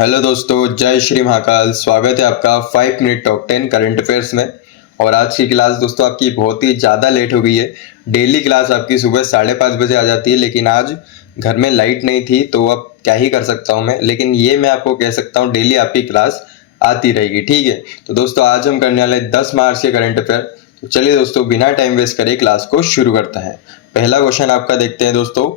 Hello दोस्तों, जय श्री महाकाल। स्वागत है आपका 5 मिनट टॉप 10 करंट अफेयर्स में। और आज की क्लास दोस्तों आपकी बहुत ही ज़्यादा लेट हो गई है। डेली क्लास आपकी सुबह 5:30 बजे आ जाती है, लेकिन आज घर में लाइट नहीं थी तो अब क्या ही कर सकता हूँ मैं। लेकिन ये मैं आपको कह सकता हूँ, डेली आपकी क्लास आती रहेगी, ठीक है। तो दोस्तों आज हम करने वाले 10 मार्च के करंट अफेयर। तो चलिए दोस्तों, बिना टाइम वेस्ट करे क्लास को शुरू करते हैं। पहला क्वेश्चन आपका देखते हैं दोस्तों।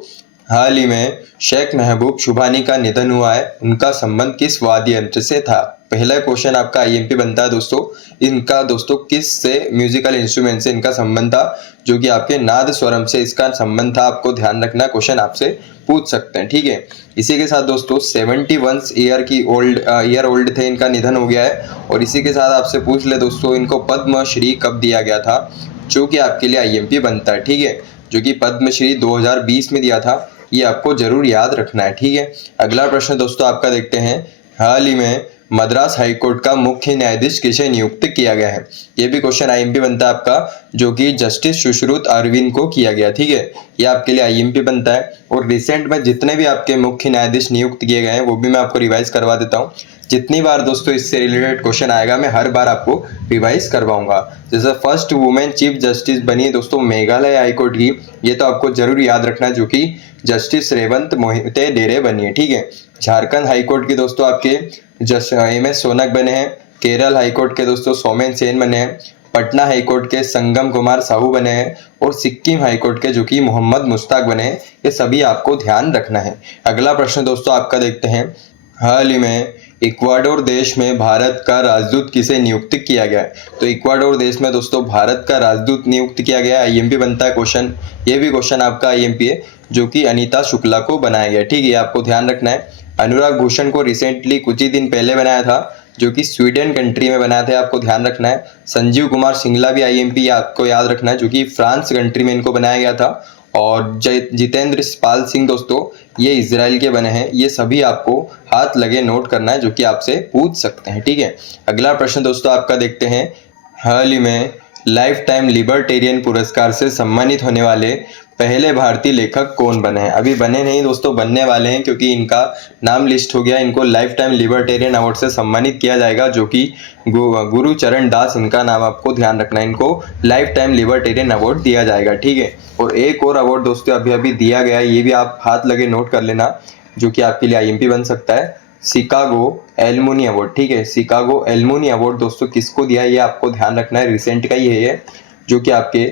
हाल ही में शेख महबूब शुभानी का निधन हुआ है, उनका संबंध किस वाद्य यंत्र से था? पहला क्वेश्चन आपका आईएमपी बनता है दोस्तों। इनका दोस्तों किस से म्यूजिकल इंस्ट्रूमेंट से इनका संबंध था, जो कि आपके नाद स्वरम से इसका संबंध था। आपको ध्यान रखना, क्वेश्चन आपसे पूछ सकते हैं, ठीक है। इसी के साथ दोस्तों 71 ईयर ओल्ड थे, इनका निधन हो गया है। और इसी के साथ आपसे पूछ ले दोस्तों, इनको पद्मश्री कब दिया गया था, जो कि आपके लिए आईएमपी बनता है, ठीक है। जो कि पद्मश्री 2020 में दिया था, ये आपको जरूर याद रखना है, ठीक है। अगला प्रश्न दोस्तों आपका देखते हैं। हाल ही में मद्रास हाईकोर्ट का मुख्य न्यायाधीश किसे नियुक्त किया गया है? ये भी क्वेश्चन आईएमपी बनता है आपका, जो कि जस्टिस सुश्रुत अरविंद को किया गया, ठीक है। ये आपके लिए आईएमपी बनता है। और रिसेंट में जितने भी आपके मुख्य न्यायाधीश नियुक्त किए गए हैं वो भी मैं आपको रिवाइज करवा देता हूँ। जितनी बार दोस्तों इससे रिलेटेड क्वेश्चन आएगा मैं हर बार आपको रिवाइज करवाऊंगा। जैसे फर्स्ट वुमेन चीफ जस्टिस बनी है दोस्तों मेघालय हाईकोर्ट की, ये तो आपको जरूर याद रखना है, जो कि जस्टिस रेवंत मोहिते डेरे बनी है, ठीक है। झारखंड हाईकोर्ट के दोस्तों आपके एम.एस. सोनक बने हैं। केरल हाईकोर्ट के दोस्तों सोमेन सेन बने हैं। पटना हाईकोर्ट के संगम कुमार साहू बने हैं। और सिक्किम हाईकोर्ट के जो कि मोहम्मद मुश्ताक बने हैं। ये सभी आपको ध्यान रखना है। अगला प्रश्न दोस्तों आपका देखते हैं। हाल ही में इक्वाडोर देश में भारत का राजदूत किसे नियुक्त किया गया है? तो इक्वाडोर देश में दोस्तों भारत का राजदूत नियुक्त किया गया है। आईएमपी बनता है क्वेश्चन, ये भी क्वेश्चन आपका आईएमपी है, जो कि अनीता शुक्ला को बनाया गया, ठीक है। आपको ध्यान रखना है। अनुराग भूषण को रिसेंटली कुछ ही दिन पहले बनाया था, जो कि स्वीडन कंट्री में बनाया था, आपको ध्यान रखना है। संजीव कुमार सिंगला भी आईएमपी आपको याद रखना है, जो कि फ्रांस कंट्री में इनको बनाया गया था। और जितेंद्र पाल सिंह दोस्तों, ये इजराइल के बने हैं। ये सभी आपको हाथ लगे नोट करना है, जो कि आपसे पूछ सकते हैं, ठीक है। अगला प्रश्न दोस्तों आपका देखते हैं। हाल ही में लाइफ टाइम लिबर्टेरियन पुरस्कार से सम्मानित होने वाले पहले भारतीय लेखक कौन बने हैं? अभी बने नहीं दोस्तों, बनने वाले हैं, क्योंकि इनका नाम लिस्ट हो गया। इनको लाइफ टाइम लिबर्टेरियन अवार्ड से सम्मानित किया जाएगा, जो कि गुरु चरण दास इनका नाम, आपको ध्यान रखना है। इनको लाइफ टाइम लिबर्टेरियन अवार्ड दिया जाएगा, ठीक है। और एक और अवार्ड दोस्तों अभी अभी दिया गया है, ये भी आप हाथ लगे नोट कर लेना, जो कि आपके लिए आईएमपी बन सकता है। शिकागो एलमुनी अवार्ड, ठीक है। शिकागो एलमुनी अवार्ड दोस्तों किसको दिया है, ये आपको ध्यान रखना है। रिसेंट का ही है ये, जो कि आपके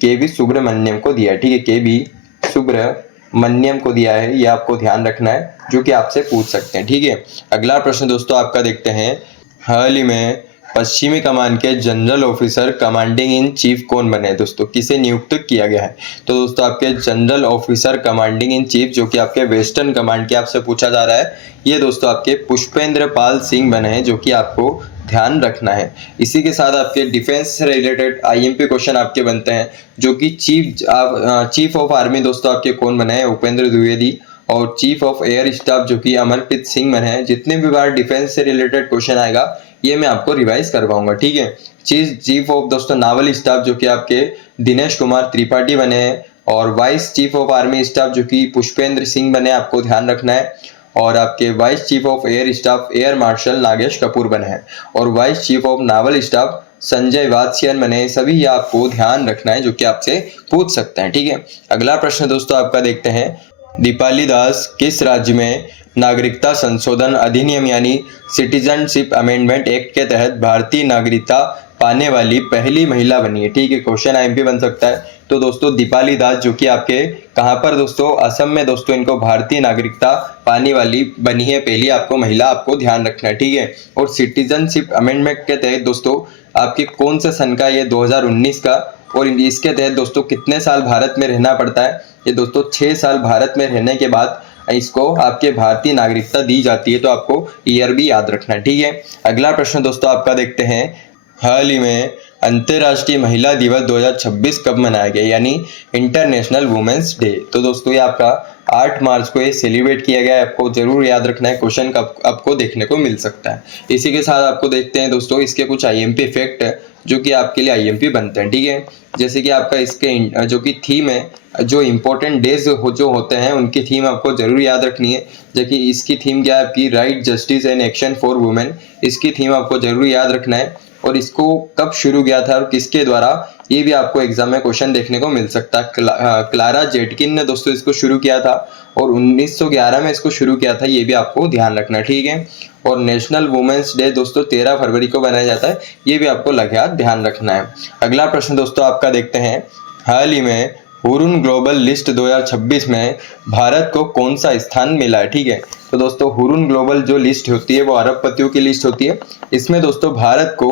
केवी सुब्रमण्यम को दिया है, ठीक है। केवी सुब्रमण्यम को दिया है, ये आपको ध्यान रखना है, जो कि आपसे पूछ सकते हैं, ठीक है। अगला प्रश्न दोस्तों आपका देखते हैं। हाल ही में पश्चिमी कमान के general officer commanding in chief कौन बने दोस्तों? किसे नियुक्त किया गया है? तो दोस्तों आपके general officer commanding in chief, जो कि आपके वेस्टर्न कमांड के आपसे पूछा जा रहा है, ये दोस्तों आपके पुष्पेंद्र पाल सिंह बने हैं, जो कि आपको ध्यान रखना है। इसी के साथ आपके डिफेंस से रिलेटेड आईएमपी क्वेश्चन आपके बनते हैं, जो कि चीफ ऑफ आर्मी दोस्तों आपके कौन बने हैं? उपेंद्र द्विवेदी। और चीफ ऑफ एयर स्टाफ जो कि अमरप्रीत सिंह बने हैं। जितने भी बार डिफेंस से रिलेटेड क्वेश्चन आएगा ये मैं आपको रिवाइज करवाऊंगा, ठीक है। चीफ ऑफ दोस्तों नावल स्टाफ जो कि आपके दिनेश कुमार त्रिपाठी बने हैं। और vice chief of army staff जो कि पुष्पेंद्र सिंह बने, आपको ध्यान रखना है। और आपके vice chief of air staff air marshal Nagesh Kapoor बने हैं। और vice chief of novel staff Sanjay Vatsyayan बने। सभी आपको ध्यान रखना है, जो कि आपसे पूछ सकते हैं, ठीक है। अगला प्रश्न दोस्तों आपका देखते हैं। दीपाली दास किस राज्य में नागरिकता संशोधन अधिनियम यानी सिटीजनशिप अमेंडमेंट एक्ट के तहत भारतीय नागरिकता पाने वाली पहली महिला बनी है? ठीक है, क्वेश्चन आईएमपी बन सकता है। तो दोस्तों दीपाली दास जो कि आपके कहाँ पर दोस्तों, असम में दोस्तों इनको भारतीय नागरिकता पाने वाली बनी है पहली आपको महिला, आपको ध्यान रखना है, ठीक है। और सिटीजनशिप अमेंडमेंट के तहत दोस्तों आपके कौन से सन का, ये 2019 का। और इसके तहत दोस्तों कितने साल भारत में रहना पड़ता है? ये दोस्तों 6 साल भारत में रहने के बाद इसको आपके भारतीय नागरिकता दी जाती है। तो आपको ईयर भी याद रखना है, ठीक है। अगला प्रश्न दोस्तों आपका देखते हैं। हाल ही में अंतर्राष्ट्रीय महिला दिवस 2026 कब मनाया गया, यानी इंटरनेशनल वुमेन्स डे? तो दोस्तों ये आपका 8 मार्च को ये सेलिब्रेट किया गया है। आपको जरूर याद रखना है, क्वेश्चन का आपको देखने को मिल सकता है। इसी के साथ आपको देखते हैं दोस्तों इसके कुछ आईएमपी फैक्ट है जो कि आपके लिए आईएमपी बनते हैं, ठीक है। जैसे कि आपका इसके जो कि थीम है, जो इंपॉर्टेंट डेज जो होते हैं उनकी थीम आपको जरूर याद रखनी है। जबकि इसकी थीम क्या है आपकी, right, justice and action for women. इसकी थीम आपको जरूर याद रखना है। और इसको कब शुरू किया था और किसके द्वारा, ये भी आपको एग्जाम में क्वेश्चन देखने को मिल सकता है। क्लारा जेटकिन ने दोस्तों इसको शुरू किया था और 1911 में इसको शुरू किया था, ये भी आपको ध्यान रखना, ठीक है। और नेशनल वुमेन्स डे दोस्तों 13 फरवरी को मनाया जाता है, ये भी आपको लगा ध्यान रखना है। अगला प्रश्न दोस्तों आपका देखते हैं, हाल ही में हुरुन ग्लोबल लिस्ट 2026 में भारत को कौन सा स्थान मिला है, ठीक है। तो दोस्तों हुरुन ग्लोबल जो लिस्ट होती है वो अरबपतियों की लिस्ट होती है। इसमें दोस्तों भारत को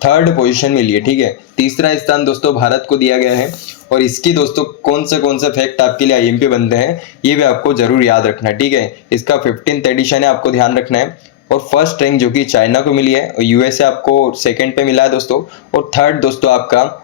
3rd पोजीशन मिली है, ठीक है। तीसरा स्थान दोस्तों भारत को दिया गया है। और इसकी दोस्तों कौन से फैक्ट आपके लिए आईएमपी बनते हैं, ये भी आपको जरूर याद रखना है, ठीक है। इसका 15th एडिशन है, आपको ध्यान रखना है। और फर्स्ट रैंक जो कि चाइना को मिली है, और यूएसए आपको सेकंड पे मिला है दोस्तों। और थर्ड दोस्तों आपका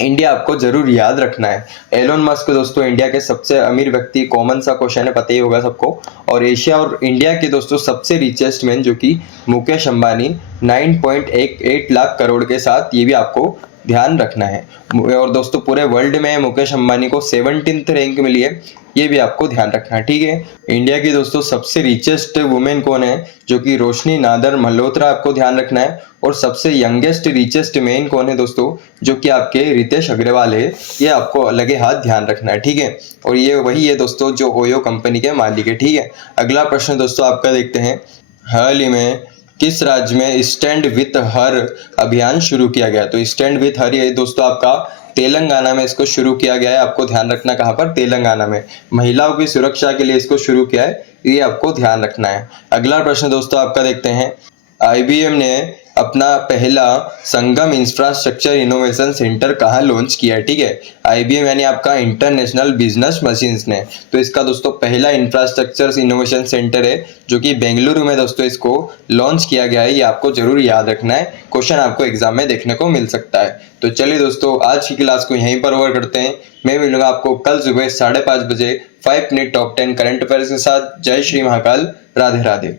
इंडिया आपको जरूर याद रखना है। एलोन मस्क दोस्तों इंडिया के सबसे अमीर व्यक्ति, कॉमन सा क्वेश्चन है, पता ही होगा सबको। और एशिया और इंडिया के दोस्तों सबसे रिचेस्ट मैन जो कि मुकेश अंबानी 9.8 लाख करोड़ के साथ, ये भी आपको ध्यान रखना है। और दोस्तों पूरे वर्ल्ड में मुकेश अंबानी को 17th रैंक मिली है, ये भी आपको ध्यान रखना है, ठीक है। इंडिया की दोस्तों सबसे रिचेस्ट वुमेन कौन है, जो कि रोशनी नादर मल्होत्रा, आपको ध्यान रखना है। और सबसे यंगेस्ट रिचेस्ट मैन कौन है दोस्तों, जो कि आपके रितेश अग्रवाल है, ये आपको लगे हाथ ध्यान रखना है, ठीक है। और ये वही है दोस्तों जो ओयो कंपनी के मालिक है, ठीक है। अगला प्रश्न दोस्तों आपका देखते हैं, हाल ही में किस राज्य में स्टैंड विथ हर अभियान शुरू किया गया। तो स्टैंड विथ हर ये दोस्तों आपका तेलंगाना में इसको शुरू किया गया है। आपको ध्यान रखना कहाँ पर, तेलंगाना में। महिलाओं की सुरक्षा के लिए इसको शुरू किया है, ये आपको ध्यान रखना है। अगला प्रश्न दोस्तों आपका देखते हैं, आईबीएम ने अपना पहला संगम इंफ्रास्ट्रक्चर इनोवेशन सेंटर कहाँ लॉन्च किया है, ठीक है। आईबीएम यानी आपका इंटरनेशनल बिजनेस मशीन्स ने, तो इसका दोस्तों पहला इंफ्रास्ट्रक्चर इनोवेशन सेंटर है जो कि बेंगलुरु में दोस्तों इसको लॉन्च किया गया है, ये आपको जरूर याद रखना है। क्वेश्चन आपको एग्जाम में देखने को मिल सकता है। तो चलिए दोस्तों आज की क्लास को यहीं पर ओवर करते हैं। मैं मिलूंगा आपको कल सुबह 5:30 बजे 5 मिनट टॉप 10 करंट अफेयर्स के साथ। जय श्री महाकाल, राधे राधे।